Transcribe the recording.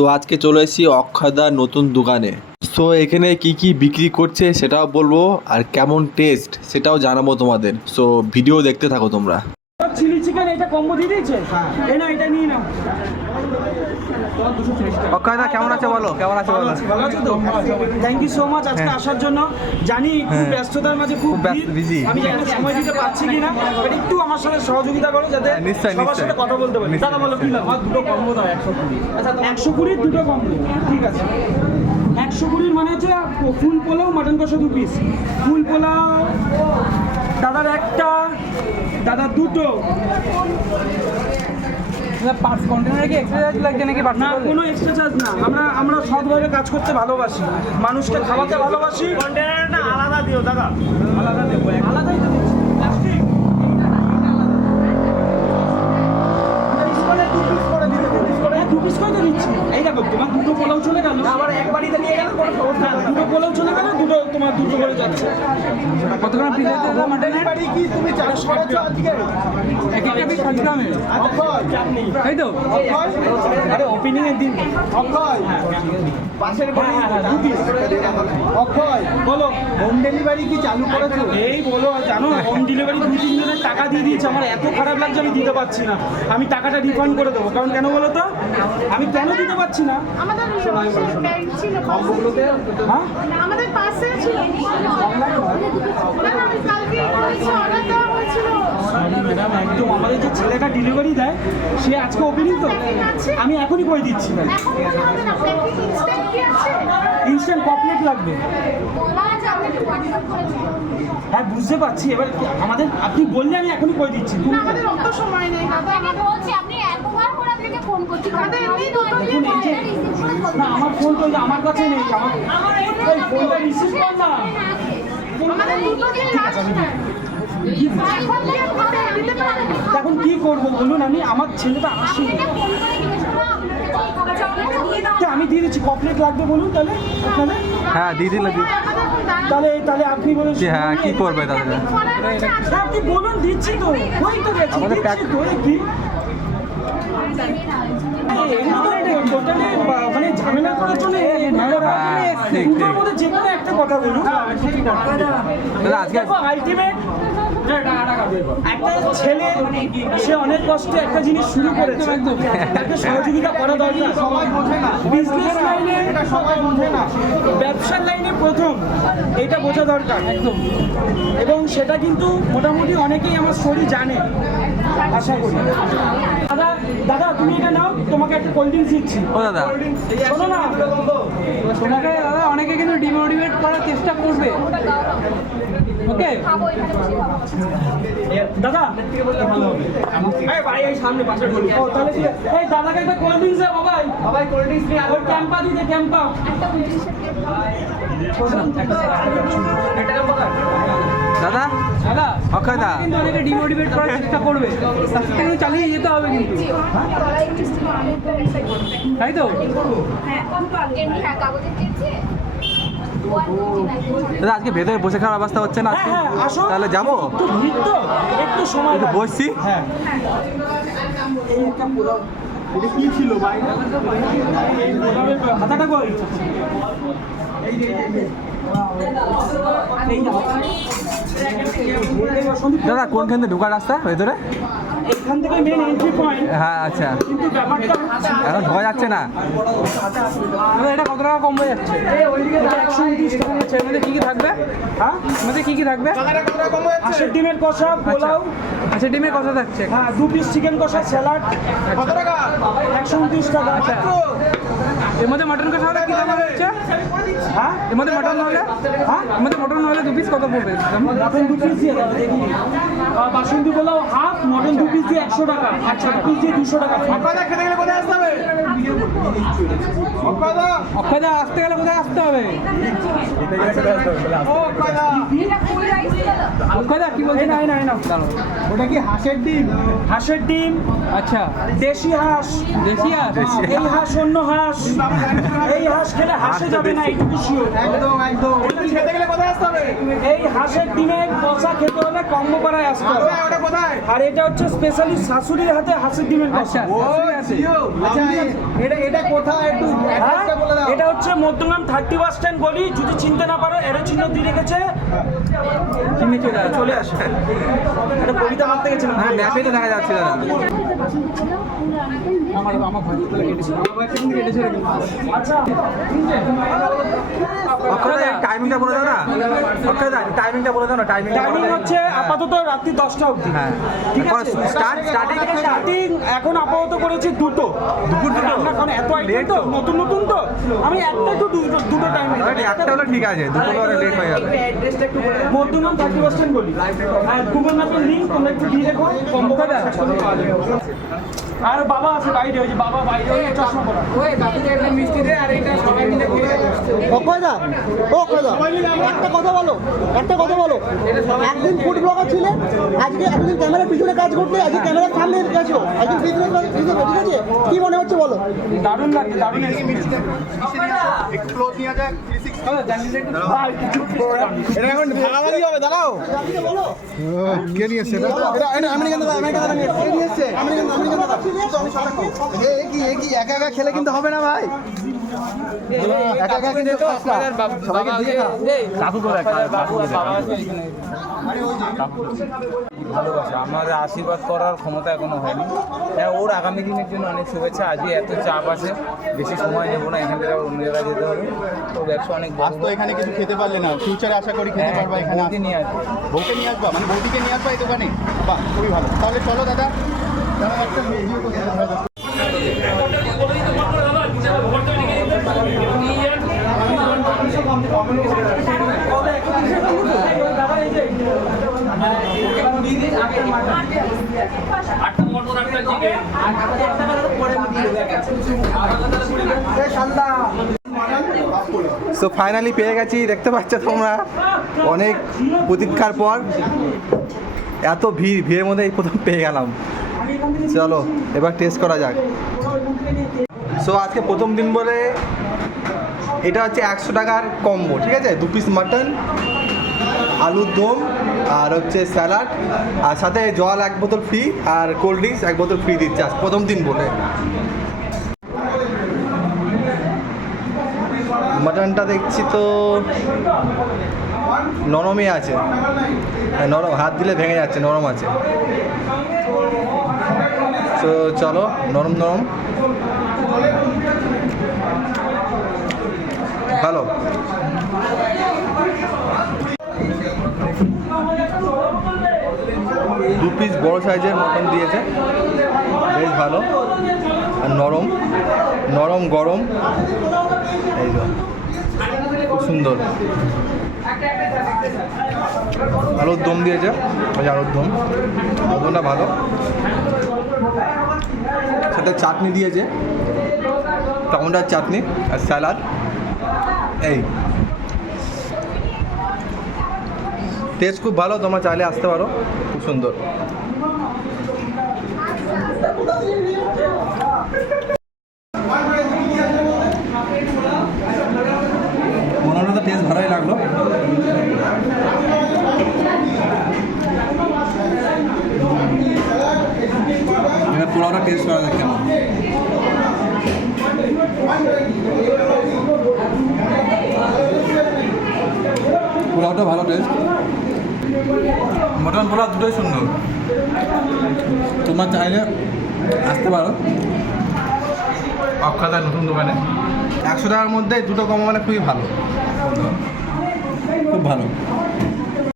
তো আজকে চলে এসেছি অক্ষয়দার নতুন দোকানে। সো এখানে কি কি বিক্রি করছে সেটাও বলবো, আর কেমন টেস্ট সেটাও জানাবো তোমাদের। সো ভিডিও দেখতে থাকো তোমরা। চিলি চিকেন এটা কম্বো দিয়ে দিয়েছে। এই না এটা নিয়ে নাও। অক্ষয়দা কেমন আছে বলো? কেমন আছে বলো? ভালো আছো তো? থ্যাংক ইউ সো মাচ আজকে আসার জন্য। জানি খুব ব্যস্ততার মাঝে খুব বিজি। আমি জানি না সময় দিতে পারছি কিনা, বাট একটু আমার সাথে সহযোগিতা করো যাতে নিশ্চয়ই, সবার সাথে কথা বলতে পারি। দাদা বলো কি লাগবে? দুটো কম্বো দাও 120। আচ্ছা 120 দুটো কম্বো, ঠিক আছে। 120 মানে হচ্ছে ফুল পোলাও মাটন কষা 2 পিস, ফুল পোলাও দাদার একটা, দাদার দুটো। পার্স কন্টেনারে কি এক্সট্রা চার্জ লাগছে নাকি? না কোনো এক্সট্রা চার্জ না, আমরা সৎভাবে কাজ করতে ভালোবাসি, মানুষকে খাওয়াতে ভালোবাসি। কন্টেনারটা আলাদা দিও দাদা, আলাদা দেবো, আলাদাই তো দিচ্ছি। প্লাস্টিক দু পিস করে তো দিচ্ছি। এই দেখো তোমার দুটো পোলাও চলে গেল, আবার এক বাড়িতে নিয়ে গেলে কোনো সমস্যা না। দুটো পোলাও চলে গেল, দুটো তোমার দুটো করে যাচ্ছে। কত গ্রাম পিস আছে দাদা মাটনের? বাড়ি কি তুমি চাষ করেছো আজকে? এক একটা পিস 60 গ্রামের, তাই তো? আরে ওপেনিং এর দিন অক্ষয় পাশের বাড়ি 2 পিস। অক্ষয় বলো হোম ডেলিভারি কি চালু করেছো? এই বলো, জানো হোম ডেলিভারি 2-3 জনের টাকা দিয়ে দিয়েছে। আমার এত খারাপ লাগছে, আমি দিতে পারছি না। আমি টাকাটা রিফান্ড করে দেবো। কারণ কেন বলো তো, আমি কেন দিতে পারছি না? আমাদের ব্যাংক ছিল, হ্যাঁ আমাদের পাশে ছিল। না আমি কালকে করেছি, অর্ডার দেওয়া হয়েছিল। ম্যাডাম একদম আমাদের যে ছেলেটা ডেলিভারি দেয় সে আজকে ওপেনিং তো, আমি এখনই করে দিচ্ছি। এখন মনে হবে না, প্যাকেট ইনস্ট্যান্ট কি আছে? ইনস্ট্যান্ট কমপ্লিট লাগবে। বলা আছে, আমি একটু হোয়াটসঅ্যাপ করে দিই। হ্যাঁ বুঝতে পারছি, এবার আমাদের আপনি বললে আমি এখনই করে দিচ্ছি। না, আমাদের অত সময় নেই দাদা। আমি বলছি আপনি এতবার করে আপনাকে ফোন করছি, আমাদের এমনি দুটো দিয়ে না আমার ফোন তো আমার কাছে নেই, আমার এই ফোনটা রিসিভ কর না। আমাদের দুটো দিয়ে লাস্ট টাইম। এখন দিয়ে আপনি দিতে পারেন। এখন কি করবো বলুন, আমি আমার ছেলেটা আসি, আমি দিয়ে দিচ্ছি। কমপ্লিট লাগবে বলুন তাহলে আপনাদের। হ্যাঁ দিয়ে দিলে তাহলে আপনি বলুন। হ্যাঁ কি করবে দাদা? আপনি বলুন দিচ্ছি তো, ওই তো গেছি আমাদের দিচ্ছি তো, এই কি টোটালি মানে ঝামেলা করার জন্য ঠিক, ঠিক। মধ্যে যে কোনো একটা কথা বলুন। দাদা আজকে আলটিমেট একটা ছেলে সে অনেক কষ্টে একটা জিনিস শুরু করেছে, তাকে সহযোগিতা করা দরকার। বিজনেস লাইনে সবাই বোঝে না, ব্যবসার লাইনে প্রথম এটা বোঝা দরকার একদম। এবং সেটা কিন্তু মোটামুটি অনেকেই আমার স্টোরি জানে, আশা করি। দাদা তুমি এটা নাও, তোমাকে একটা কোল্ড ড্রিঙ্কস দিচ্ছি। ও দাদা শোনো না, তোমাকে দাদা অনেকে কিন্তু ডিমোটিভেট করার চেষ্টা করবে, ওকে? দাদা এই ভাই এই সামনে পাশে বলি। ও তাহলে ঠিক আছে। এই দাদাকে একটা কোল্ড ড্রিঙ্কস দাও বাবাই। বাবাই কোল্ড ড্রিঙ্কস নিয়ে আর ক্যাম্পা দিতে ক্যাম্পা। দাদা দাদা অক্ষয়দা কিন্তু অনেকে ডিমোটিভেট করার চেষ্টা করবে, তার সাথে কিন্তু চালিয়ে যেতে হবে কিন্তু, তাই তো? দাদা আজকে ভেতরে বসে খাওয়ার অবস্থা হচ্ছে না আজকে? হ্যাঁ আসো, তাহলে যাবো? একটু ভিড় তো, একটু সময় একটু লাগবে। বসছি। হ্যাঁ এই একটা পোলাও, এটা কি ছিল ভাই? এই পোলাওয়ের হাতাটা কই? এই যে এই দাদা কোনখান থেকে ঢোকার রাস্তা ভেতরে? এইখান থেকে মেন এন্ট্রি পয়েন্ট। হ্যাঁ আচ্ছা, কিন্তু ব্যাপারটা হচ্ছে এখন ঢোকা যাচ্ছে না। দাদা এটা কত টাকা কম হয়ে যাচ্ছে? 129 টাকা হচ্ছে। এর মধ্যে কি কি থাকবে? হ্যাঁ এর মধ্যে কি কি থাকবে? হাঁসের ডিমের কষা, পোলাও। আচ্ছা ডিমের কত থাকছে? হ্যাঁ 2 পিস চিকেন কষা, স্যালাড। কত টাকা? 129 টাকা। আচ্ছা এর মধ্যে মাটন কষা হলে কি দাম হচ্ছে? হ্যাঁ এর মধ্যে মাটন হলে? হ্যাঁ এর মধ্যে মটন হলে 2 পিস কত পড়বে? মটন 2 পিস দিয়ে দেবে দেখি। বাসন্তী পোলাও হাফ, মটন 2 পিস দিয়ে 100 টাকা, আর 4 পিস দিয়ে 200 টাকা। খেতে গেলে কোথায় আসতে হবে? অক্ষয়দা আসতে গেলে কোথায় আসতে হবে? অক্ষয়দা কি বলছে? না ওটা কি হাঁসের ডিম? হাঁসের ডিম, আচ্ছা দেশি হাঁস। দেশি হাঁস? এই হাঁস অন্য হাঁস, এই হাঁস খেলে হাঁসে যাবে না, এইটুকু শিওর। একদম খেতে গেলে কোথায় আসতে হবে? এই হাঁসের ডিমের কষা খেতে হলে কম্বো পাড়ায় আসতে হবে। ওটা কোথায়? আর এটা হচ্ছে স্পেশালি শাশুড়ির হাতে হাঁসের ডিমের কষা। আচ্ছা শাশুড়ি আছে? আচ্ছা এটা কোথায় একটু অ্যাড্রেসটা বলে দাও। এটা হচ্ছে মধ্যমগ্রাম 30 বাস স্ট্যান্ড গলি। যদি চিনতে না পারো এর চিহ্ন দিয়ে রেখেছে, চিহ্নে চলে আসে। এটা কবিতা মারতে গেছিলাম। হ্যাঁ ম্যাপে তো দেখা যাচ্ছে দাদা। আচ্ছা টাইমিংটা বলে দাও না, টাইমিংটা বলে দাও না। টাইমিং হচ্ছে আপাতত রাত্রি 10টা অবধি। হ্যাঁ ঠিক আছে, স্টার্টিং এখন আপাতত করেছি দুটো। রান্না কারণ এত আইটেম তো নতুন তো আমি একটা একটু দুটো টাইম একটা হলে ঠিক আছে, দুটো হলে লেট হয়ে যাবে। মধ্যমগ্রাম 30 বাস স্ট্যান্ড বলি। আর গুগল ম্যাপের লিঙ্ক তোমরা একটু দিয়ে দেখো, কম্বো করে সার্চ করতে পাওয়া যাবে। আর বাবা আছে বাইরে, ওই যে বাবা বাইরে ওই চশমা পরা। অক্ষয়দা একটা কথা বলো, একদিন ফুড ব্লগার ছিলেন, আজকে একদিন ক্যামেরার পিছনে কাজ করতে, আজকে ক্যামেরার সামনে গেছো, একদিন বিজনেস ঠিক আছে, কি মনে হচ্ছে বলো? দারুণ লাগছে, দারুণ এটা এখন ভাগাভাগি হবে, দাঁড়াও কে নিয়ে এসছে? এটা আমেরিকান দাদা, কে নিয়ে এসছে? আমেরিকান দাদা। কি একা একা খেলে কিন্তু হবে না ভাই, একা একা কিন্তু সবাইকে দিয়ে খা। ভালোবাসা, আমাদের আশীর্বাদ করার ক্ষমতা এখনো হয়নি। হ্যাঁ, ওর আগামী দিনের জন্য অনেক শুভেচ্ছা। আজকে এত চাপ আছে, বেশি সময় নেবো না, এখান থেকে আবার অন্য জায়গায় যেতে হবে। তো ব্যবসা অনেক আজ তো এখানে কিছু খেতে পারলে না, ফিউচারে আশা করি খেতে পারবা এখানে। বৌদি নিয়ে আসবো। বউকে নিয়ে আসবা, মানে বৌদিকে নিয়ে আসবা এই দোকানে? বাহ, খুবই ভালো। তাহলে চলো দাদা, একটা ভিডিও করতে হবে। সো ফাইনালি পেয়ে গেছি, দেখতে পাচ্ছ তোমরা অনেক প্রতীক্ষার পর। এত ভিড়ের মধ্যে এই প্রথম পেয়ে গেলাম। চলো এবার টেস্ট করা যাক। সো আজকে প্রথম দিন বলে এটা হচ্ছে 100 টাকার কম্বো, ঠিক আছে? 2 পিস মাটন, আলুর দম আর হচ্ছে স্যালাড, আর সাথে জল 1 বোতল ফ্রি, আর কোল্ড ড্রিঙ্কস 1 বোতল ফ্রি দিচ্ছে আজ প্রথম দিন বলে। মাটনটা দেখছি তো নরমই আছে, নরম, হাত দিলে ভেঙে যাচ্ছে, নরম আছে। তো চলো, নরম ভালো। দু পিস বড় সাইজের মটন দিয়েছে, বেশ ভালো, আর নরম গরম, এই তো খুব সুন্দর। আলুর দম দিয়েছে, ওই আলুর দমটা ভালো, সাথে চাটনি দিয়েছে, টমেটোর চাটনি আর স্যালাড। এই টেস্ট খুব ভালো, তোমরা চাইলে আসতে পারো, খুব সুন্দর। মনে তো টেস্ট ভালোই লাগলো। এবার পোলাওটা টেস্ট করা যাক কেমন। পোলাওটা ভালো টেস্ট, মটন পোলাও দুটোই সুন্দর। তোমরা চাইলে আসতে পারো অক্ষতার নতুন দোকানে। 100 টাকার মধ্যে দুটো কম মানে খুবই ভালো, খুব ভালো।